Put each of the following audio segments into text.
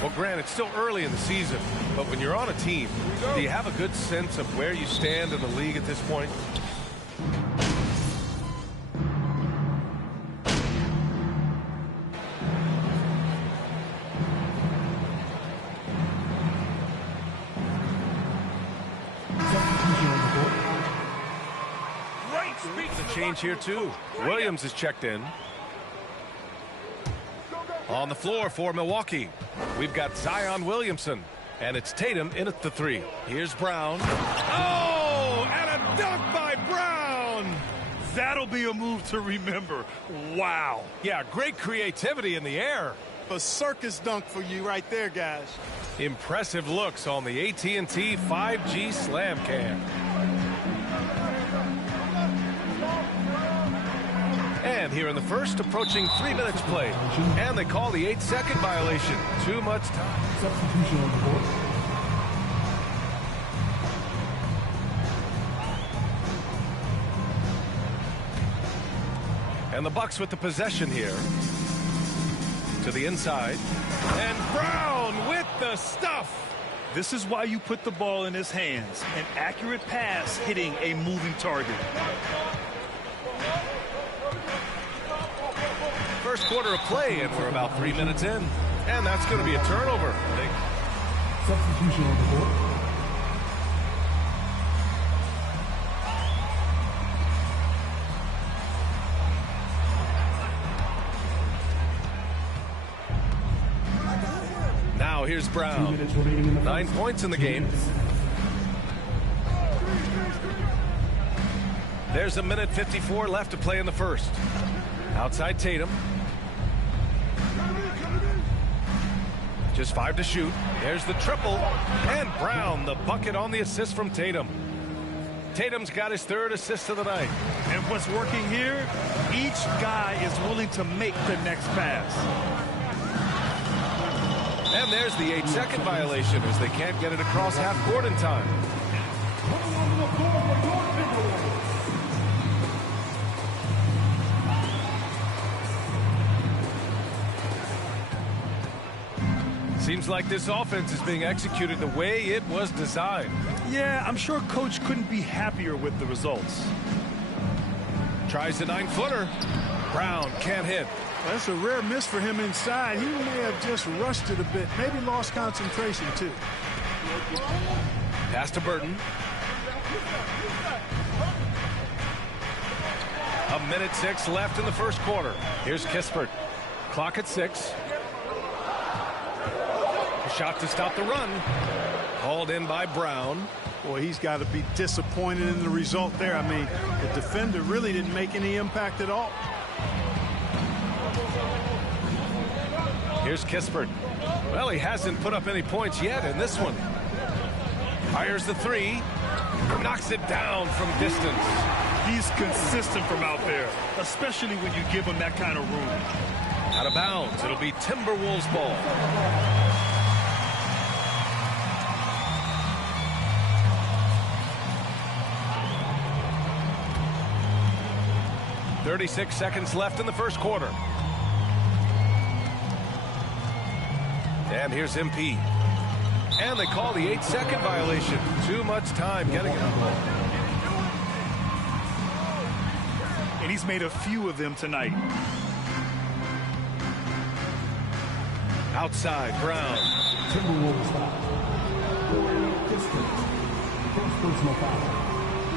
Well, Grant, it's still early in the season, but when you're on a team, do you have a good sense of where you stand in the league at this point? There's a change here, too. Williams is checked in. On the floor for Milwaukee, we've got Zion Williamson, and it's Tatum in at the three. Here's Brown. Oh, and a dunk by Brown! That'll be a move to remember. Wow. Yeah, great creativity in the air. A circus dunk for you right there, guys. Impressive looks on the AT&T 5G Slam Cam. And here in the first, approaching 3 minutes played. And they call the 8-second violation. Too much time. Substitution on the court. And the Bucks with the possession here. To the inside. And Brown with the stuff. This is why you put the ball in his hands. An accurate pass hitting a moving target. First quarter of play, and we're about 3 minutes in. And that's going to be a turnover. Substitution on the court. Now here's Brown. 9 points in the game. There's a minute 54 left to play in the first. Outside Tatum. Just 5 to shoot. There's the triple. And Brown, the bucket on the assist from Tatum. Tatum's got his 3rd assist of the night. And what's working here, each guy is willing to make the next pass. And there's the 8-second violation as they can't get it across half court in time. Seems like this offense is being executed the way it was designed. Yeah, I'm sure Coach couldn't be happier with the results. Tries the 9-footer. Brown can't hit. That's a rare miss for him inside. He may have just rushed it a bit. Maybe lost concentration, too. Pass to Burton. A minute 6 left in the first quarter. Here's Kispert. Clock at 6. A shot to stop the run. Hauled in by Brown. Boy, he's got to be disappointed in the result there. I mean, the defender really didn't make any impact at all. Here's Kispert. Well, he hasn't put up any points yet in this one. Fires the 3. Knocks it down from distance. He's consistent from out there, especially when you give him that kind of room. Out of bounds. It'll be Timberwolves ball. 36 seconds left in the first quarter. And here's MP. And they call the 8-second violation. Too much time getting it. And he's made a few of them tonight. Outside, Brown. Timberwolves foul. Corey Kispert. First personal foul.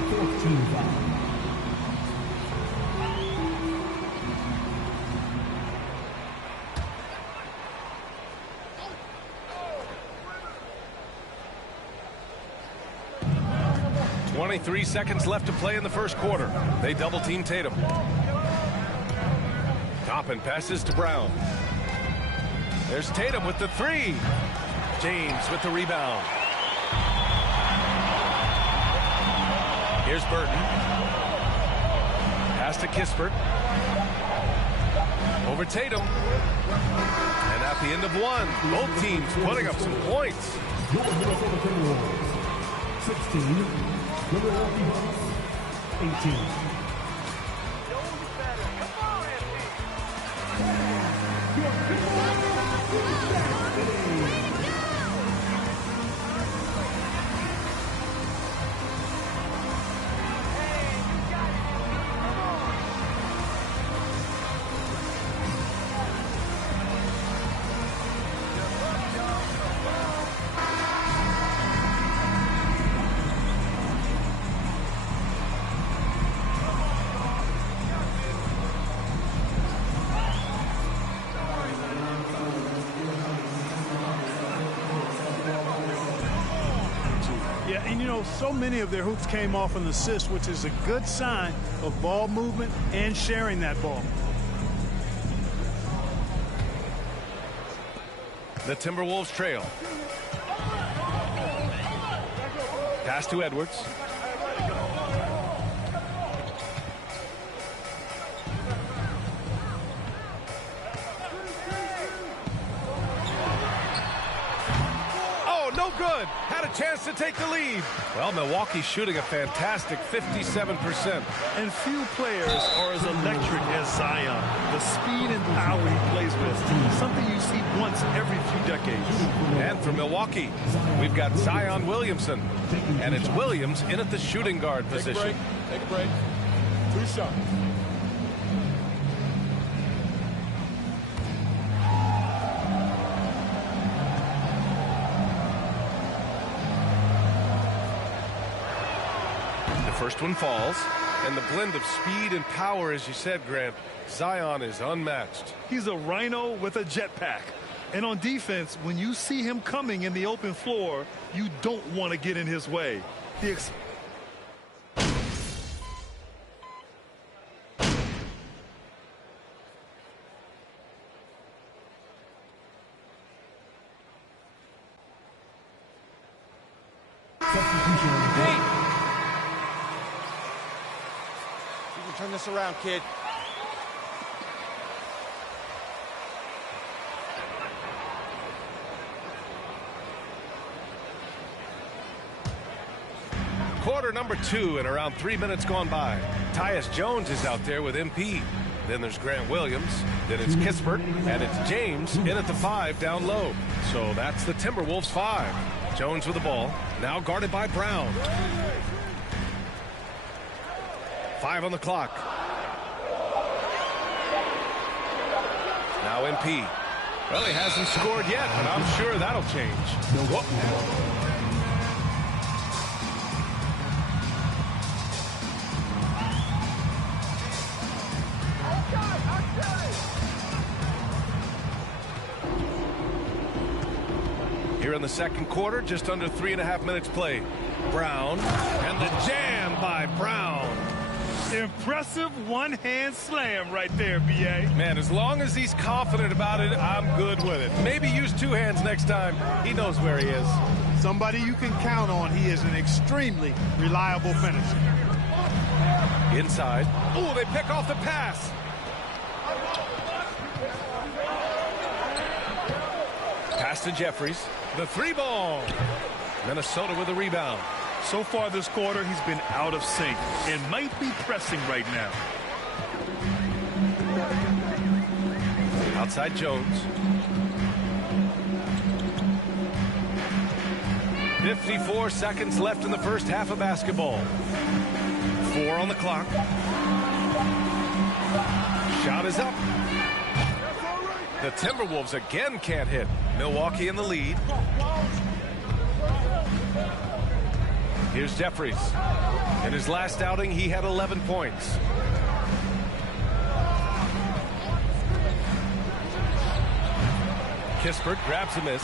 4th team foul. Three seconds left to play in the first quarter. They double-team Tatum. Toppin passes to Brown. There's Tatum with the 3. James with the rebound. Here's Burton. Pass to Kispert. Over Tatum. And at the end of one, both teams putting up some points. 16. Milwaukee Bucks, 18. Your Yeah, and you know, so many of their hoops came off an assist, which is a good sign of ball movement and sharing that ball. The Timberwolves trail. Pass to Edwards. No good. Had a chance to take the lead. Well, Milwaukee's shooting a fantastic 57%. And few players are as electric as Zion. The speed and power he plays with, something you see once every few decades. And for Milwaukee, we've got Zion Williamson. And it's Williams in at the shooting guard position. Take a break. 2 shots. First one falls, and the blend of speed and power, as you said, Grant, Zion is unmatched. He's a rhino with a jetpack. And on defense, when you see him coming in the open floor, you don't want to get in his way. Turn this around, kid. Quarter number 2 and around 3 minutes gone by. Tyus Jones is out there with MP. Then there's Grant Williams. Then it's Kispert. And it's James in at the 5 down low. So that's the Timberwolves 5. Jones with the ball. Now guarded by Brown. 5 on the clock. Now MP. Well, he hasn't scored yet, but I'm sure that'll change. Here in the second quarter, just under 3.5 minutes played. Brown, and the jam by Brown. Impressive one-hand slam right there, B.A. Man, as long as he's confident about it, I'm good with it. Maybe use 2 hands next time. He knows where he is. Somebody you can count on. He is an extremely reliable finisher. Inside. Oh, they pick off the pass. Pass to Jeffries. The 3-ball. Minnesota with the rebound. So far this quarter, he's been out of sync and might be pressing right now. Outside Jones. 54 seconds left in the first half of basketball. 4 on the clock. Shot is up. The Timberwolves again can't hit. Milwaukee in the lead. Here's Jeffries. In his last outing, he had 11 points. Kispert grabs a miss.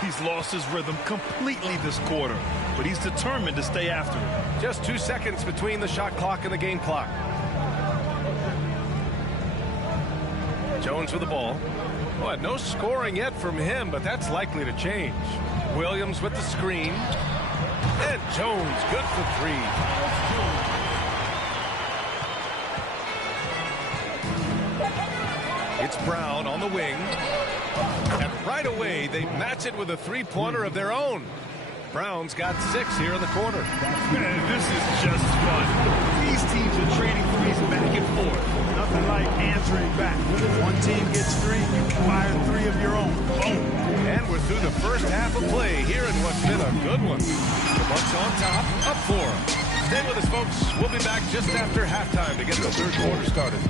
He's lost his rhythm completely this quarter, but he's determined to stay after it. Just 2 seconds between the shot clock and the game clock. Jones with the ball. Well, no scoring yet from him, but that's likely to change. Williams with the screen. And Jones good for 3. It's Brown on the wing. And right away, they match it with a 3-pointer of their own. Brown's got 6 here in the quarter. Man, this is just fun. These teams are trading threes back and forth. Nothing like answering back. One team gets 3, you fire 3 of your own. Boom. And we're through the first half of play here in what's been a good one. The Bucks on top, up 4. Stay with us, folks. We'll be back just after halftime to get the third quarter started.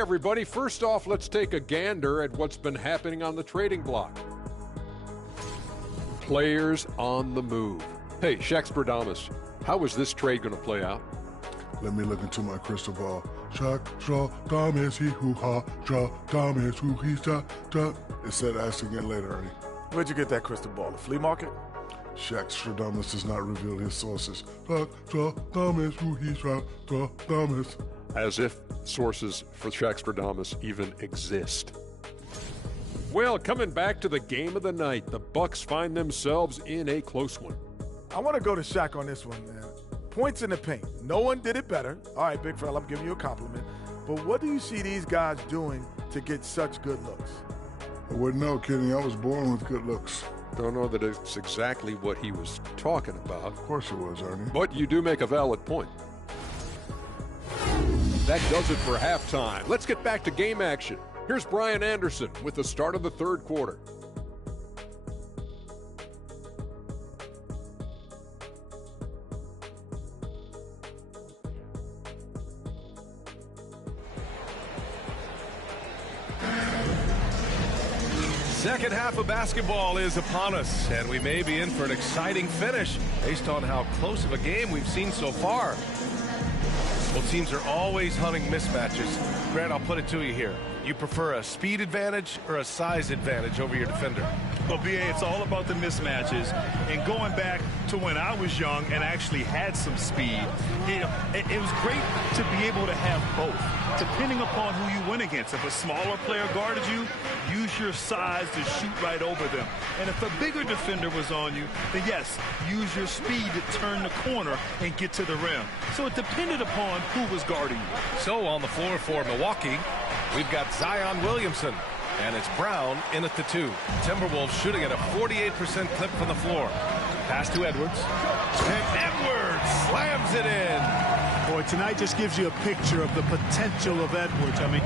everybody. First off, let's take a gander at what's been happening on the trading block. Players on the move. Hey, Shaqsperdamus, how is this trade going to play out? Let me look into my crystal ball. Shaqsperdamus, he hoo ha, Shaqsperdamus, hoo he sa da. It said ask again later, Ernie. Where'd you get that crystal ball? The flea market? Shaqsperdamus does not reveal his sources. Shaqsperdamus, hoo he sa Shaqsperdamus. As if sources for Shaqsperdamus even exist. Well, coming back to the game of the night, the Bucks find themselves in a close one. I want to go to Shaq on this one, man. Points in the paint. No one did it better. All right, big fella, I'm giving you a compliment. But what do you see these guys doing to get such good looks? I wouldn't know, Kenny. I was born with good looks. Don't know that it's exactly what he was talking about. Of course it was, Ernie. But you do make a valid point. That does it for halftime. Let's get back to game action. Here's Brian Anderson with the start of the third quarter. Second half of basketball is upon us, and we may be in for an exciting finish based on how close of a game we've seen so far. Well, teams are always hunting mismatches. Grant, I'll put it to you here. You prefer a speed advantage or a size advantage over your defender? Well, BA, it's all about the mismatches. And going back to when I was young and actually had some speed, it was great to be able to have both, depending upon who you went against. If a smaller player guarded you, use your size to shoot right over them. And if a bigger defender was on you, then yes, use your speed to turn the corner and get to the rim. So it depended upon who was guarding you. So on the floor for Milwaukee, we've got Zion Williamson, and it's Brown in at the 2. Timberwolves shooting at a 48% clip from the floor. Pass to Edwards. And Edwards slams it in. Boy, tonight just gives you a picture of the potential of Edwards. I mean,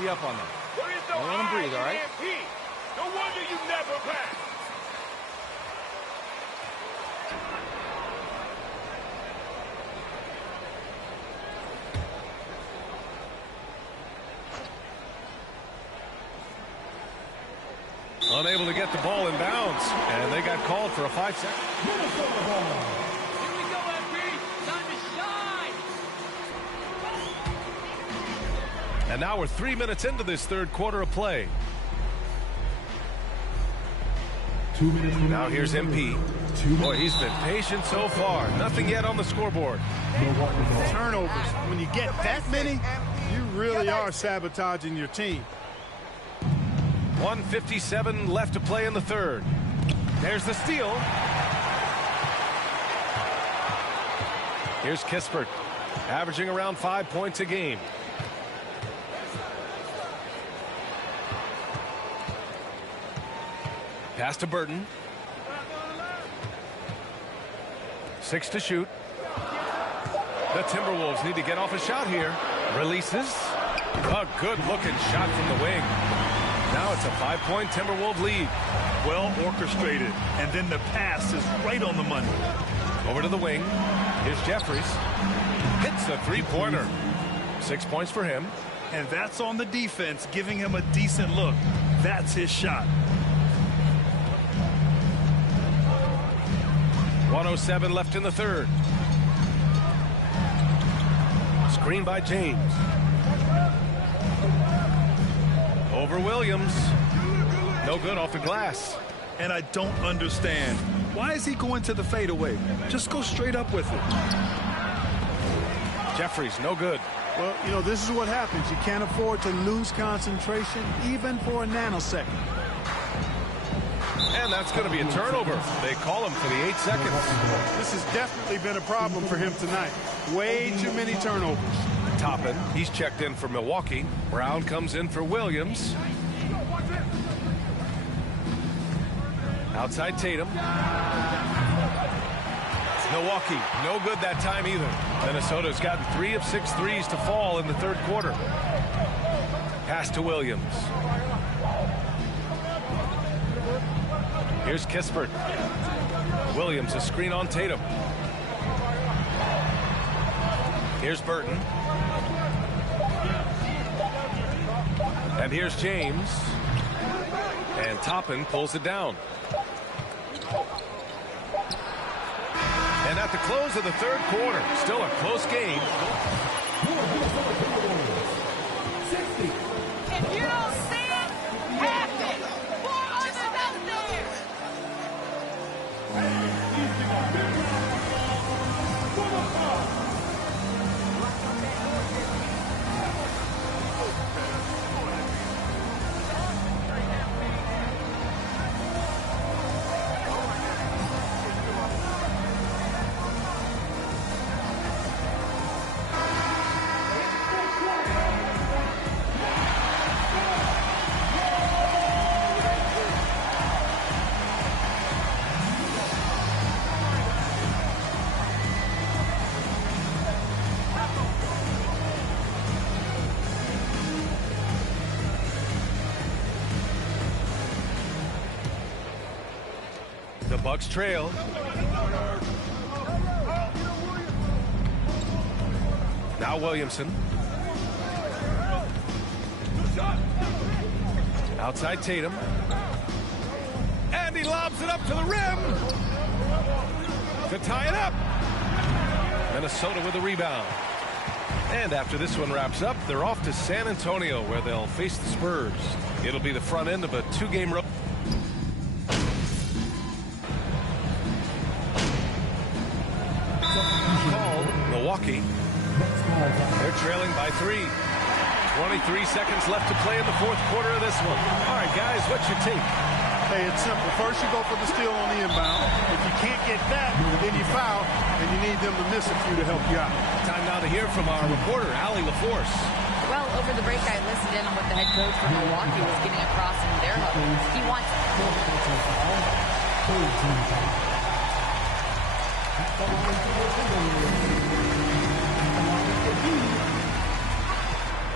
Be up on them. Don't let them breathe, all right? No wonder you never pass. Unable to get the ball in bounds, and they got called for a 5-second. Here we go, MP. Time to shine. And now we're 3 minutes into this third quarter of play. 2 minutes. Now here's MP. Boy, he's been patient so far. Nothing yet on the scoreboard. turnovers. When you get that many, you really are sabotaging your team. 1:57 left to play in the third. There's the steal. Here's Kispert, averaging around 5 points a game. Pass to Burton. 6 to shoot. The Timberwolves need to get off a shot here. Releases. A good-looking shot from the wing. Now it's a 5-point Timberwolves lead. Well orchestrated, and then the pass is right on the money. Over to the wing. Here's Jeffries. Hits a three-pointer. 6 points for him. And that's on the defense, giving him a decent look. That's his shot. 1:07 left in the third. Screen by James. Over Williams. No good off the glass. And I don't understand. Why is he going to the fadeaway? Just go straight up with it. Jeffries, no good. Well, you know, this is what happens. You can't afford to lose concentration, even for a nanosecond. And that's going to be a turnover. They call him for the 8 seconds. This has definitely been a problem for him tonight. Way too many turnovers. Toppin, he's checked in for Milwaukee. Brown comes in for Williams. Outside Tatum. Milwaukee, no good that time either. Minnesota's gotten 3 of 6 threes to fall in the third quarter. Pass to Williams. Here's Kispert. Williams, a screen on Tatum. Here's Burton. And here's James. And Toppin pulls it down. And at the close of the third quarter, still a close game. If you don't see it, pass it. 4 others out there. The Bucks trail. Now Williamson. Outside Tatum. And he lobs it up to the rim to tie it up. Minnesota with a rebound. And after this one wraps up, they're off to San Antonio where they'll face the Spurs. It'll be the front end of a 2-game road. Call Milwaukee. They're trailing by 3. 23 seconds left to play in the fourth quarter of this one. All right, guys, what's your take? Hey, it's simple. First, you go for the steal on the inbound. If you can't get that, then you foul, and you need them to miss a few to help you out. Time now to hear from our reporter, Allie LaForce. Well, over the break, I listened in on what the head coach for Milwaukee was getting across in their huddle. He wants...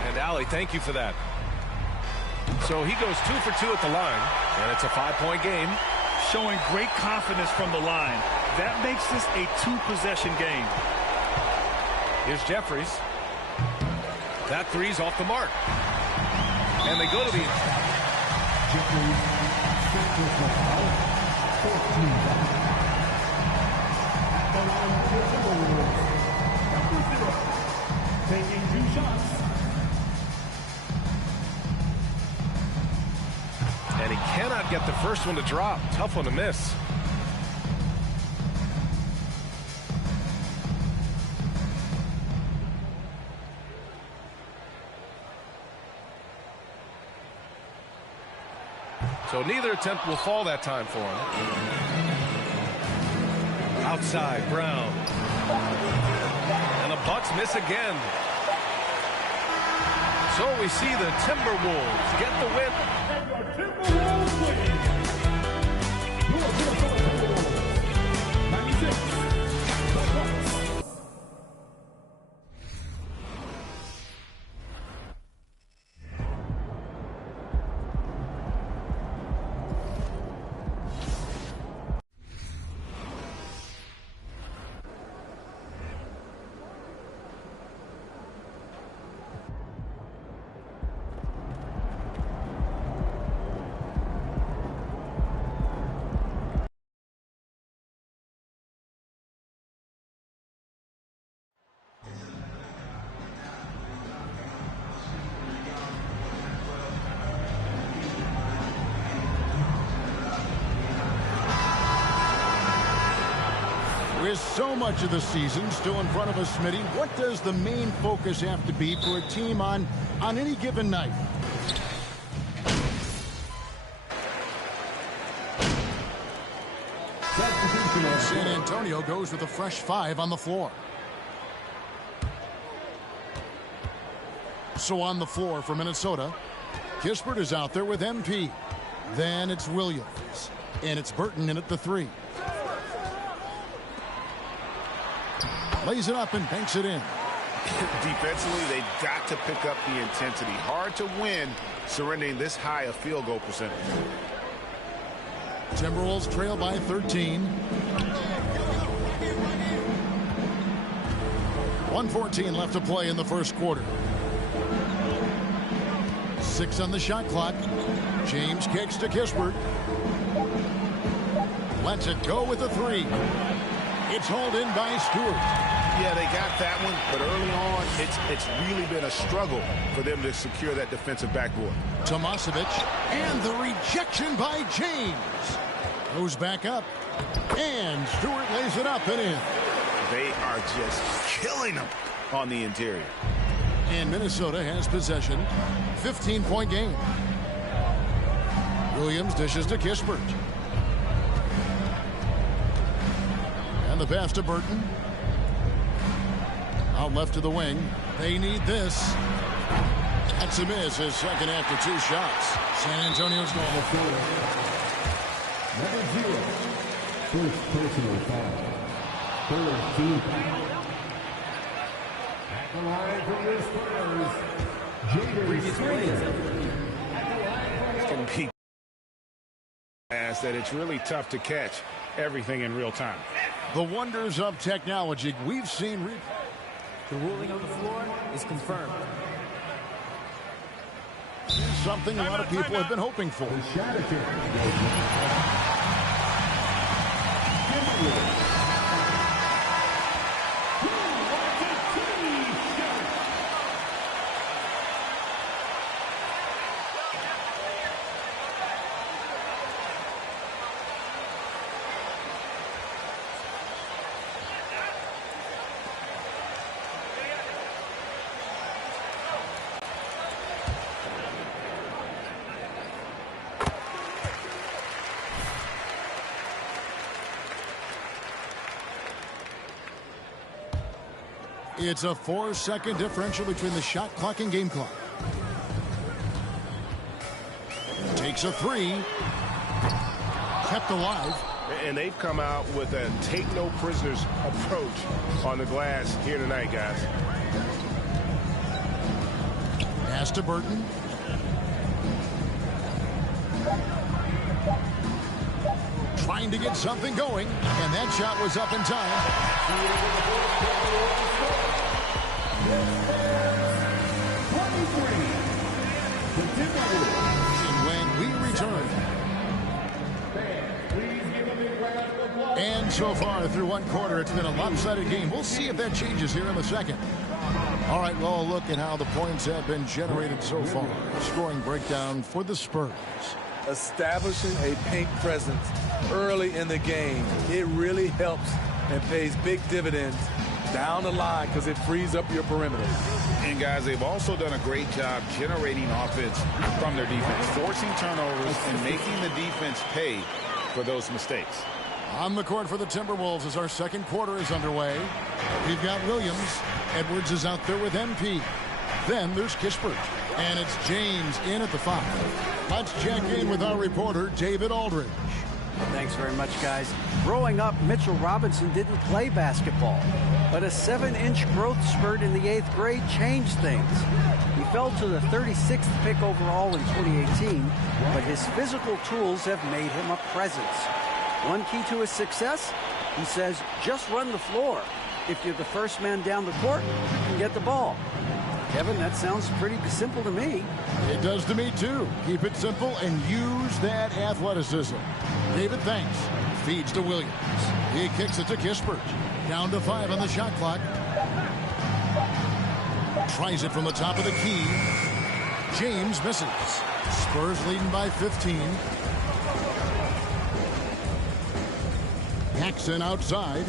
And Allie, thank you for that. So he goes 2 for 2 at the line, and it's a 5-point game. Showing great confidence from the line. That makes this a 2-possession game. Here's Jeffries. That three's off the mark. And they go to the... Taking 2 shots. And he cannot get the first one to drop. Tough one to miss. So neither attempt will fall that time for him. Outside, Brown. And the Bucks miss again. So we see the Timberwolves get the win. Timberwolves win. Your Timberwolves, 96. The Bucks. With so much of the season still in front of us, Smitty, what does the main focus have to be for a team on any given night? San Antonio goes with a fresh 5 on the floor. So on the floor for Minnesota, Kispert is out there with MP. Then it's Williams. And it's Burton in at the 3. Lays it up and banks it in. Defensively, they've got to pick up the intensity. Hard to win surrendering this high a field goal percentage. Timberwolves trail by 13. 1:14 left to play in the first quarter. 6 on the shot clock. James kicks to Kispert. Lets it go with a 3. It's hauled in by Stewart. Yeah, they got that one, but early on, it's really been a struggle for them to secure that defensive backboard. Tomasevic, and the rejection by James. Goes back up, and Stewart lays it up and in. They are just killing them on the interior. And Minnesota has possession. 15-point game. Williams dishes to Kispert. And the pass to Burton. Out left to the wing. They need this. That's a miss, his second after 2 shots. San Antonio's going to 4. Number 0. First personal foul. 13 foul. At the line from the Spurs, It can be that it's really tough to catch everything in real time. The wonders of technology. We've seen. The ruling on the floor is confirmed. Something a lot of people have been hoping for. It's a 4-second differential between the shot clock and game clock. Takes a 3. Kept alive. And they've come out with a take no prisoners approach on the glass here tonight, guys. Pass to Burton. Trying to get something going, and that shot was up in time. 23. The Timberwolves. And when we return. And so far through one quarter, it's been a lopsided game. We'll see if that changes here in the second. All right, well, look at how the points have been generated so far. Scoring breakdown for the Spurs. Establishing a paint presence early in the game, it really helps and pays big dividends down the line because it frees up your perimeter. And guys, they've also done a great job generating offense from their defense, forcing turnovers and making the defense pay for those mistakes. On the court for the Timberwolves as our second quarter is underway. We've got Williams. Edwards is out there with MP. Then there's Kispert. And it's James in at the 5. Let's check in with our reporter, David Aldridge. Thanks very much, guys. Growing up, Mitchell Robinson didn't play basketball, but a 7-inch growth spurt in the 8th grade changed things. He fell to the 36th pick overall in 2018, but his physical tools have made him a presence. One key to his success, he says, just run the floor. If you're the first man down the court, you can get the ball. Kevin, that sounds pretty simple to me. It does to me, too. Keep it simple and use that athleticism. David, thanks. Feeds to Williams. He kicks it to Kispert. Down to 5 on the shot clock. Tries it from the top of the key. James misses. Spurs leading by 15. Paxson outside.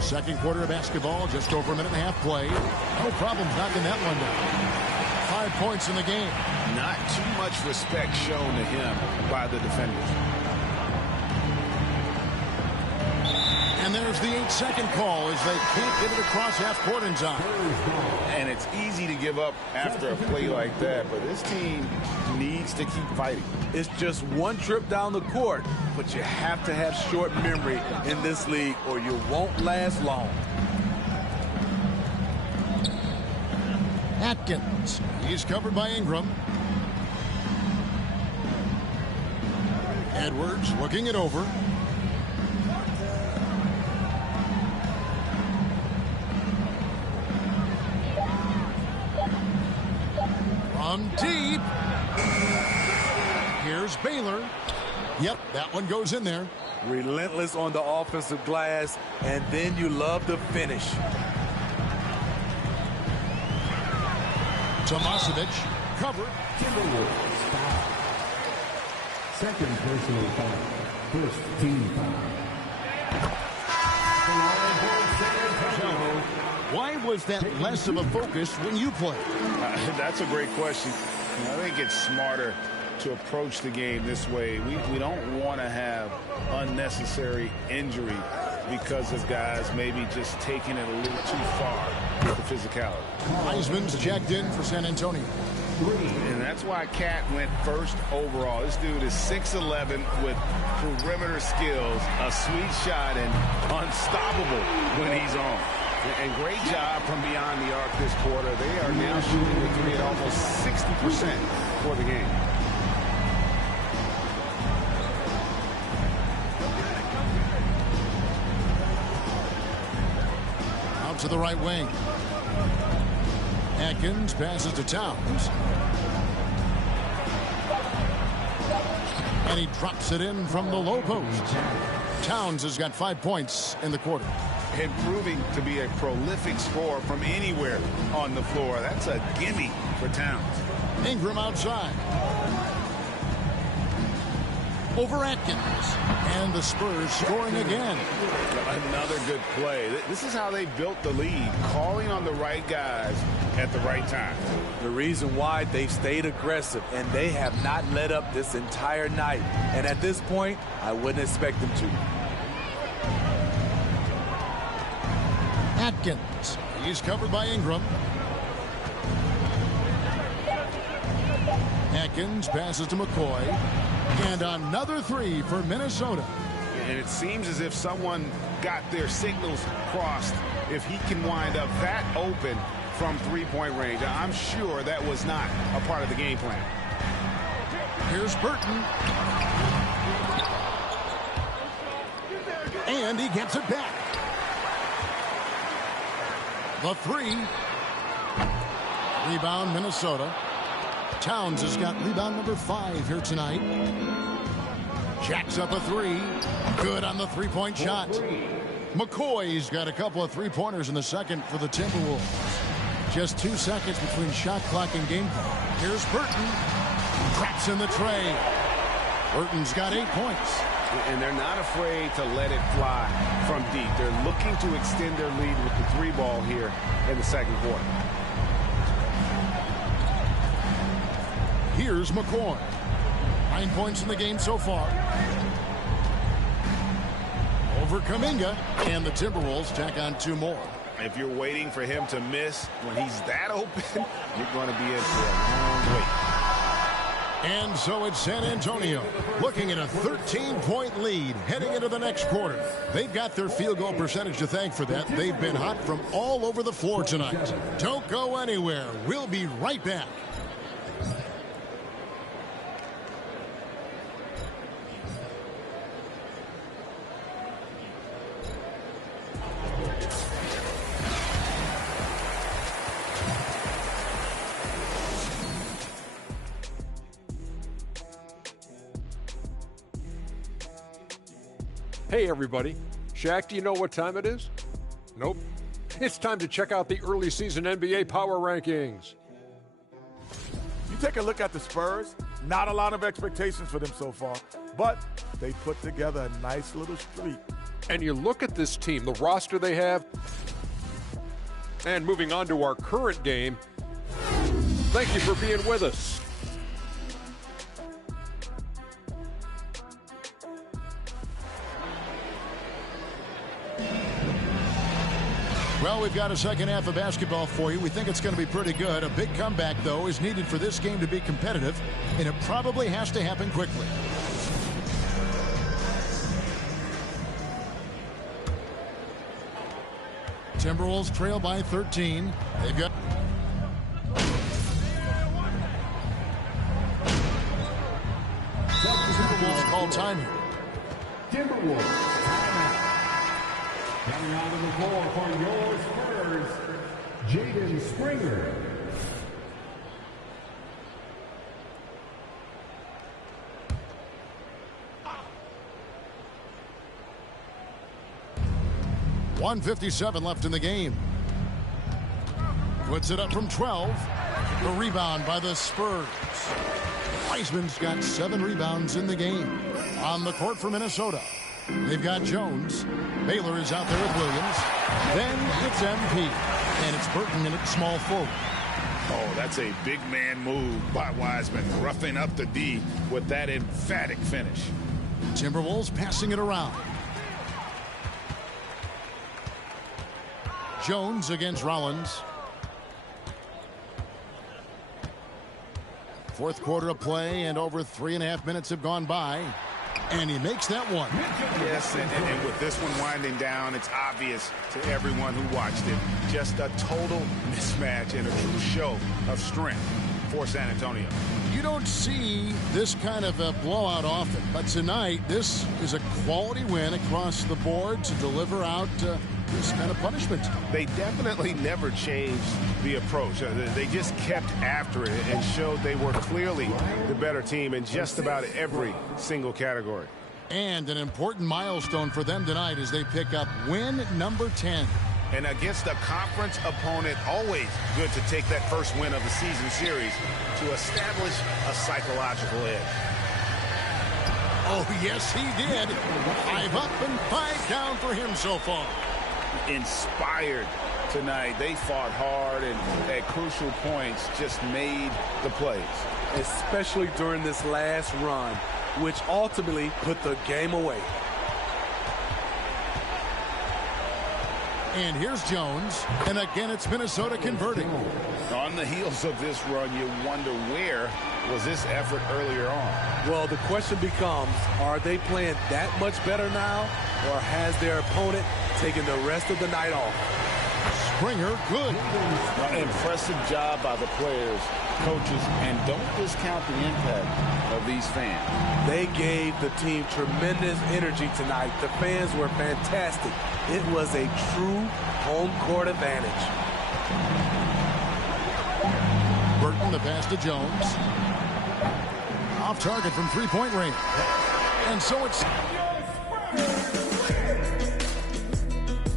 Second quarter of basketball, just over a minute and a half play. No problems knocking that one down. 5 points in the game. Not too much respect shown to him by the defenders. And there's the 8-second call as they can't get it across half court in time. And it's easy to give up after a play like that, but this team needs to keep fighting. It's just one trip down the court, but you have to have short memory in this league or you won't last long. Atkins. He's covered by Ingram. Edwards looking it over. From deep. Here's Baylor. Yep, that one goes in there. Relentless on the offensive glass, and then you love the finish. Tomasevic, cover. Timberwolves foul. Second personal foul. First team foul. Why was that less of a focus when you played? That's a great question. I think it's smarter to approach the game this way. We don't want to have unnecessary injury because of guys maybe just taking it a little too far with the physicality. Heisman's checked in for San Antonio. And that's why Cat went first overall. This dude is 6'11" with perimeter skills, a sweet shot, and unstoppable when he's on. And great job from beyond the arc this quarter. They are now shooting the three at almost 60% for the game. Out to the right wing. Atkins passes to Towns. And he drops it in from the low post. Towns has got 5 points in the quarter. And proving to be a prolific scorer from anywhere on the floor. That's a gimme for Towns. Ingram outside. Over Atkins. And the Spurs scoring again. Another good play. This is how they built the lead, calling on the right guys at the right time. The reason why they stayed aggressive, and they have not let up this entire night. And at this point, I wouldn't expect them to. Atkins. He's covered by Ingram. Atkins passes to McCoy. And another three for Minnesota. And it seems as if someone got their signals crossed. If he can wind up that open from three-point range, I'm sure that was not a part of the game plan. Here's Burton. And he gets it back. The three. Rebound, Minnesota. Towns has got rebound number 5 here tonight. Jacks up a three. Good on the three-point shot. McCoy's got a couple of three-pointers in the second for the Timberwolves. Just 2 seconds between shot clock and game clock. Here's Burton. Cracks in the tray. Burton's got 8 points. And they're not afraid to let it fly from deep. They're looking to extend their lead with the three ball here in the second quarter. Here's McCoy. 9 points in the game so far. Over Kuminga, and the Timberwolves tack on 2 more. If you're waiting for him to miss when he's that open, you're going to be in for a long wait. And so it's San Antonio looking at a 13-point lead heading into the next quarter. They've got their field goal percentage to thank for that. They've been hot from all over the floor tonight. Don't go anywhere. We'll be right back. Hey, everybody. Shaq, do you know what time it is? Nope. It's time to check out the early season NBA Power Rankings. You take a look at the Spurs, not a lot of expectations for them so far, but they put together a nice little streak. And you look at this team, the roster they have, and moving on to our current game, thank you for being with us. Well, we've got a second half of basketball for you. We think it's going to be pretty good. A big comeback, though, is needed for this game to be competitive, and it probably has to happen quickly. Timberwolves trail by 13. They've got... Timberwolves call time here. Timberwolves timeout. Coming out of the floor for your Spurs, Jaden Springer. .157 left in the game. Puts it up from 12. The rebound by the Spurs. Wiseman's got 7 rebounds in the game. On the court for Minnesota, they've got Jones. Baylor is out there with Williams. Then it's MP. And it's Burton in at small forward. Oh, that's a big man move by Wiseman, roughing up the D with that emphatic finish. Timberwolves passing it around. Jones against Rollins. Fourth quarter of play, and over 3.5 minutes have gone by. And he makes that one. Yes, and with this one winding down, it's obvious to everyone who watched it. Just a total mismatch and a true show of strength for San Antonio. You don't see this kind of a blowout often, but tonight this is a quality win across the board to deliver out this kind of punishment. They definitely never changed the approach. They just kept after it and showed they were clearly the better team in just about every single category. And an important milestone for them tonight as they pick up win number 10. And against a conference opponent, always good to take that first win of the season series to establish a psychological edge. Oh, yes, he did. 5 up and 5 down for him so far. Inspired tonight. They fought hard and at crucial points just made the plays. Especially during this last run, which ultimately put the game away. And here's Jones, and again it's Minnesota converting. On the heels of this run, you wonder where was this effort earlier on? Well, the question becomes, are they playing that much better now, or has their opponent taken the rest of the night off? Springer, good. Impressive job by the players, coaches, and don't discount the impact of these fans. They gave the team tremendous energy tonight. The fans were fantastic. It was a true home court advantage. Burton, the pass to Jones. Off target from three-point range. And so it's...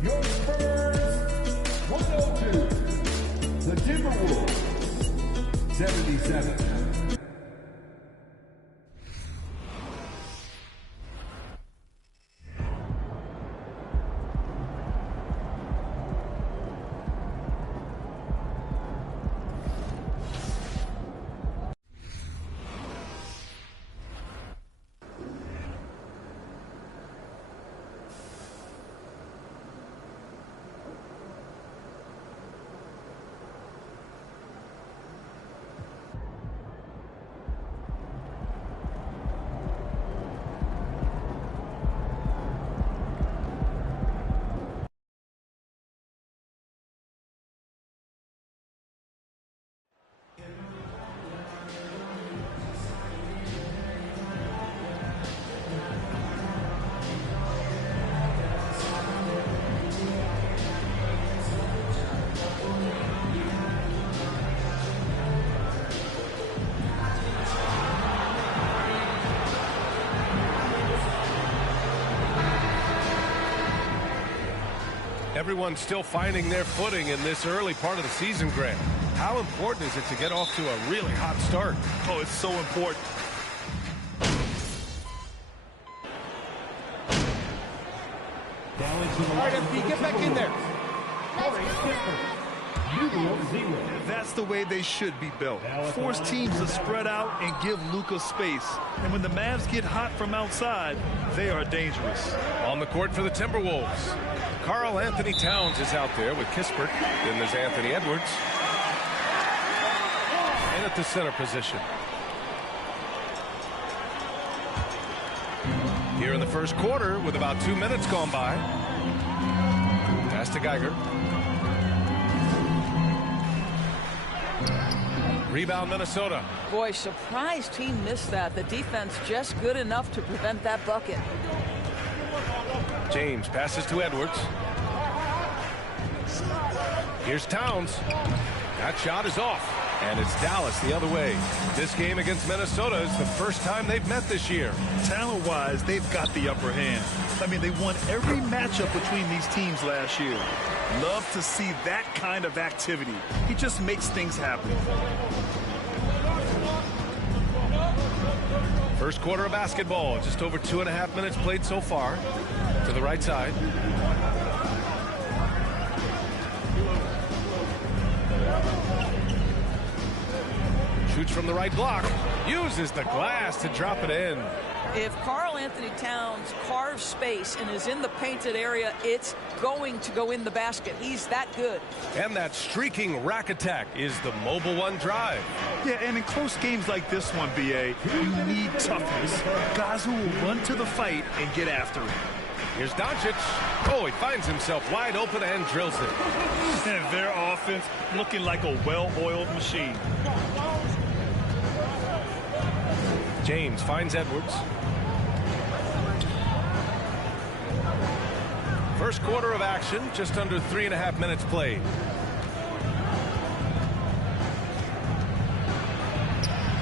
Your Spurs, 102. The Timberwolves, 77. Everyone's still finding their footing in this early part of the season, Grant. How important is it to get off to a really hot start? Oh, it's so important. All right, MP, get back in there. That's the way they should be built. Force teams to spread out and give Luka space. And when the Mavs get hot from outside, they are dangerous. On the court for the Timberwolves, Karl Anthony Towns is out there with Kispert. Then there's Anthony Edwards. And at the center position. Here in the first quarter with about 2 minutes gone by. Pass to Geiger. Rebound Minnesota. Boy, surprised he missed that. The defense just good enough to prevent that bucket. James passes to Edwards. Here's Towns. That shot is off. And it's Dallas the other way. This game against Minnesota is the first time they've met this year. Talent-wise, they've got the upper hand. I mean, they won every matchup between these teams last year. Love to see that kind of activity. He just makes things happen. First quarter of basketball. Just over 2.5 minutes played so far. To the right side. Shoots from the right block. Uses the glass to drop it in. If Karl Anthony Towns carves space and is in the painted area, it's going to go in the basket. He's that good. And that streaking rack attack is the Mobile One drive. Yeah, and in close games like this one, B.A., you need toughness. Guys who will run to the fight and get after it. Here's Doncic. Oh, he finds himself wide open and drills it. And their offense looking like a well-oiled machine. James finds Edwards. First quarter of action, just under 3.5 minutes played.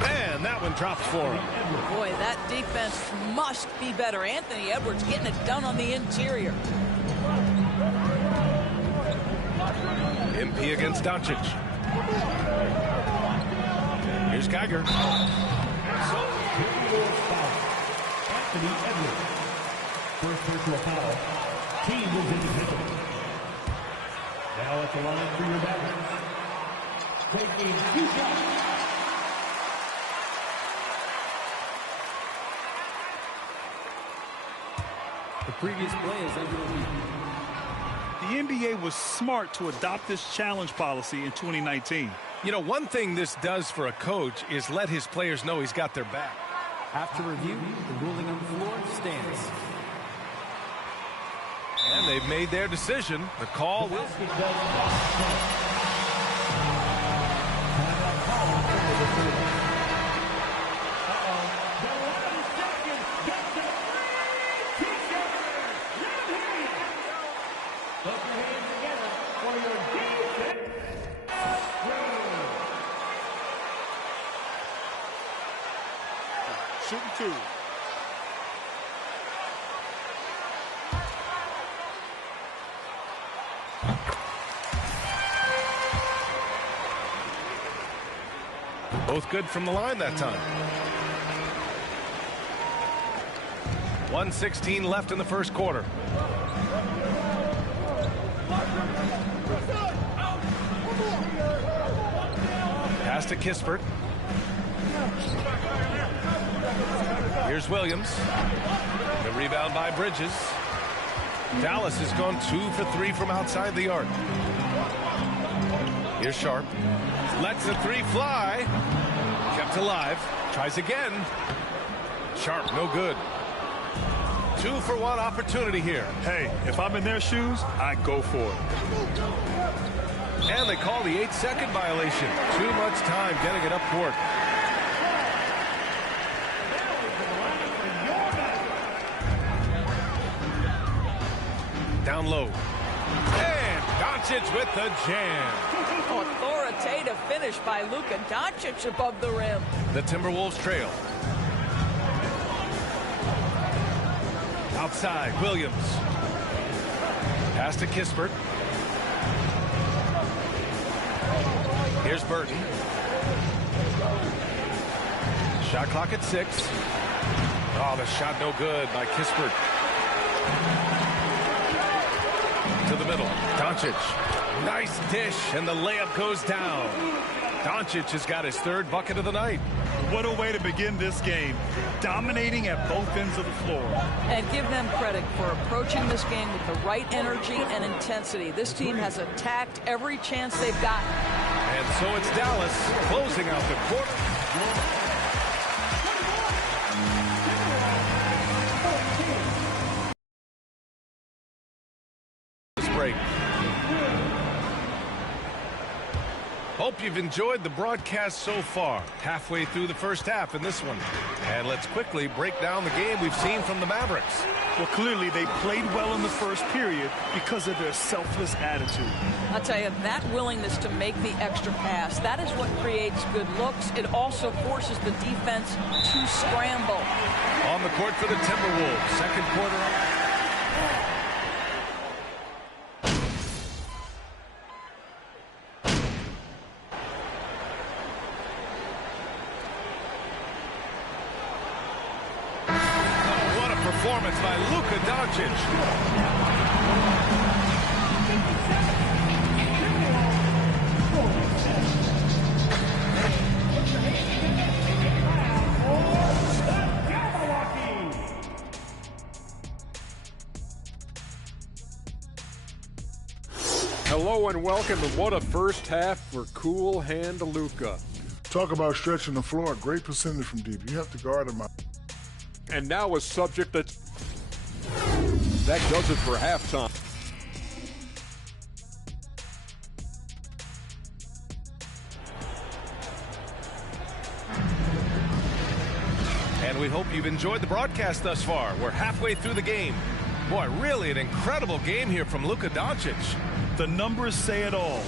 And that one drops for him. Boy, that defense must be better. Anthony Edwards getting it done on the interior. MP against Doncic. Here's Geiger. Anthony Edwards. First personal foul. Team is individual. Now at the line for your battle. Taking 2 shots. The previous play is under review. The NBA was smart to adopt this challenge policy in 2019. You know, one thing this does for a coach is let his players know he's got their back. After review, the ruling on the floor stands. And they've made their decision. The call will... Shooting 2. Both good from the line that time. 1:16 left in the first quarter. Pass to Kispert. Here's Williams. The rebound by Bridges. Dallas has gone 2 for 3 from outside the arc. Here's Sharp. Lets the 3 fly. Kept alive. Tries again. Sharp, no good. 2 for 1 opportunity here. Hey, if I'm in their shoes, I go for it. And they call the 8-second violation. Too much time getting it up court. Down low. And Doncic with the jam. Authoritative finish by Luka Doncic above the rim. The Timberwolves trail. Outside, Williams. Pass to Kispert. Here's Burton. Shot clock at 6. Oh, the shot no good by Kispert. To the middle. Doncic. Nice dish, and the layup goes down. Doncic has got his 3rd bucket of the night. What a way to begin this game, dominating at both ends of the floor. And give them credit for approaching this game with the right energy and intensity. This team has attacked every chance they've gotten. And so it's Dallas closing out the quarter. Break. Hope you've enjoyed the broadcast so far. Halfway through the first half in this one. And let's quickly break down the game we've seen from the Mavericks. Well, clearly they played well in the first period because of their selfless attitude. I'll tell you, that willingness to make the extra pass, that is what creates good looks. It also forces the defense to scramble. On the court for the Timberwolves. Second quarter. Performance by Luka Doncic. Hello and welcome, and what a first half for Cool Hand Luka. Talk about stretching the floor. Great percentage from deep. You have to guard him out. And now a subject that does it for halftime. And we hope you've enjoyed the broadcast thus far. We're halfway through the game. Boy, really an incredible game here from Luka Doncic. The numbers say it all.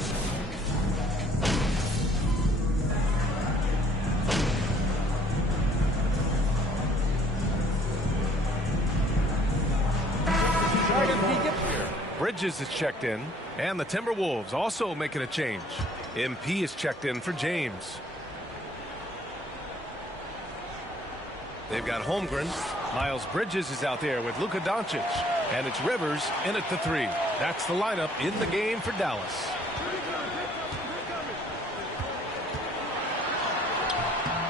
Bridges is checked in, and the Timberwolves also making a change. MP is checked in for James. They've got Holmgren. Miles Bridges is out there with Luka Doncic, and it's Rivers in at the 3. That's the lineup in the game for Dallas.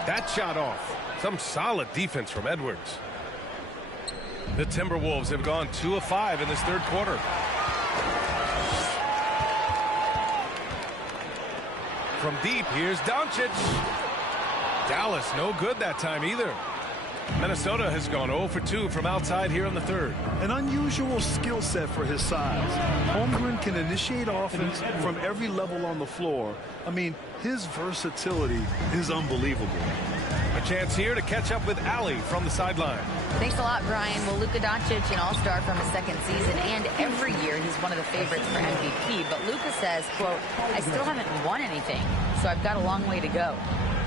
That shot off. Some solid defense from Edwards. The Timberwolves have gone 2 of 5 in this third quarter. From deep, here's Doncic. Dallas no good that time either. Minnesota has gone 0 for 2 from outside here in the third. An unusual skill set for his size. Holmgren can initiate offense from every level on the floor. I mean, his versatility is unbelievable. A chance here to catch up with Allie from the sideline. Thanks a lot, Brian. Well, Luka Doncic, an all-star from his second season, and every year he's one of the favorites for MVP. But Luka says, quote, I still haven't won anything, so I've got a long way to go.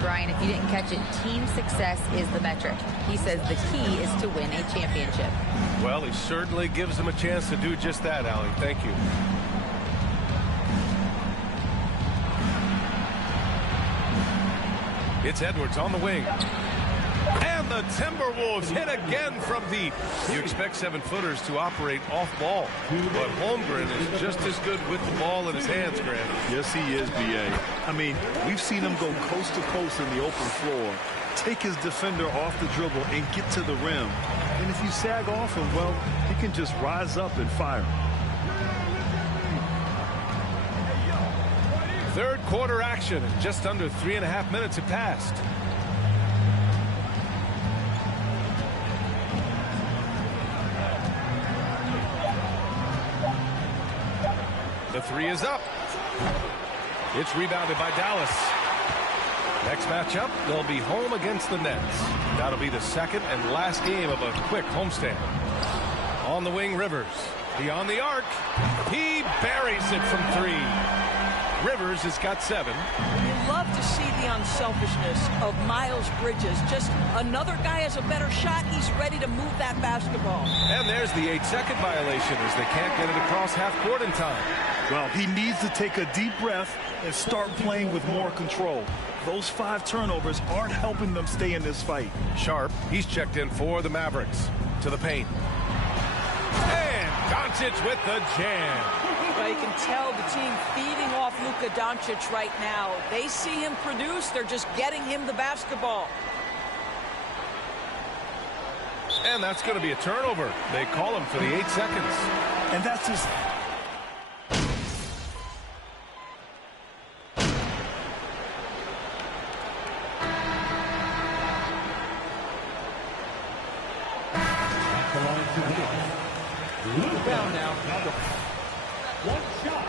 Brian, if you didn't catch it, team success is the metric. He says the key is to win a championship. Well, he certainly gives him a chance to do just that, Allie. Thank you. It's Edwards on the wing. And the Timberwolves hit again from deep. You expect 7-footers to operate off ball, but Holmgren is just as good with the ball in his hands, Grant. Yes, he is, B.A. I mean, we've seen him go coast to coast in the open floor, take his defender off the dribble and get to the rim. And if you sag off him, well, he can just rise up and fire. Third quarter action, and just under 3.5 minutes have passed. The 3 is up. It's rebounded by Dallas. Next matchup, they'll be home against the Nets. That'll be the second and last game of a quick homestand. On the wing, Rivers. Beyond the arc. He buries it from 3. Rivers has got 7. You love to see the unselfishness of Miles Bridges. Just another guy has a better shot. He's ready to move that basketball. And there's the 8-second violation as they can't get it across half court in time. Well, he needs to take a deep breath and start playing with more control. Those 5 turnovers aren't helping them stay in this fight. Sharp, he's checked in for the Mavericks. To the paint. And Doncic with the jam. Well, you can tell the team feeding off Luka Doncic right now. They see him produce. They're just getting him the basketball. And that's going to be a turnover. They call him for the 8 seconds. And that's just... Down now. One shot.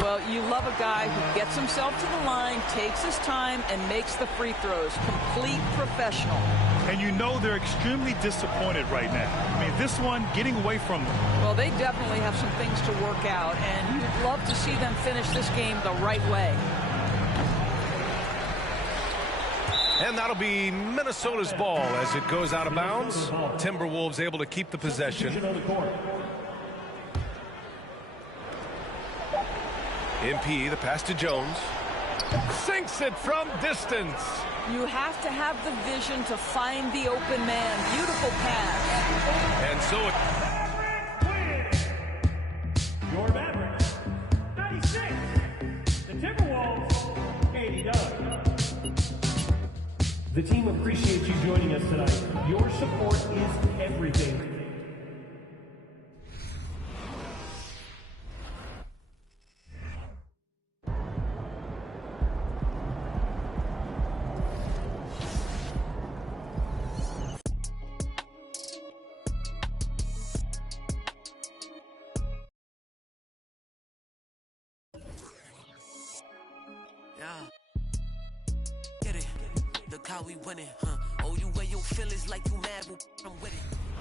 Well, you love a guy who gets himself to the line, takes his time, and makes the free throws. Complete professional. And you know they're extremely disappointed right now. I mean, this one, getting away from them. Well, they definitely have some things to work out, and you'd love to see them finish this game the right way. And that'll be Minnesota's ball as it goes out of bounds. Timberwolves able to keep the possession. MP, the pass to Jones. Sinks it from distance. You have to have the vision to find the open man. Beautiful pass. And so it... Your Mavericks, 96. The Timberwolves, 80 Doug. The team appreciates you joining us tonight. Your support is everything. Get it. Look how we winning, huh? Oh, you wear your feelings like you mad, I'm with it.